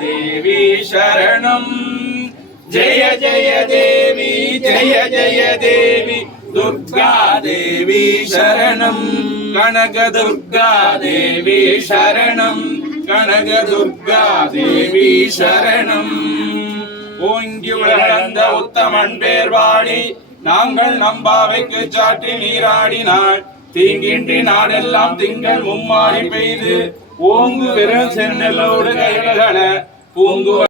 தேவி சரணம். ஜெய ஜெய தேவி ஜெய ஜெய தேவி துர்கா தேவி சரணம். கனக துர்கா தேவி சரணம். கனக துர்கா தேவி சரணம். ஓங்கி உலகளந்த உத்தமன் பேர்வாடி நாங்கள் நம்பாவைக்கு சாட்டி நீராடினாள். தீங்கின்றி நாடெல்லாம் திங்கள் மும்மாறி பெய்து ஓங்கு பெரும் சென்னலோடு கைகள பூங்குவ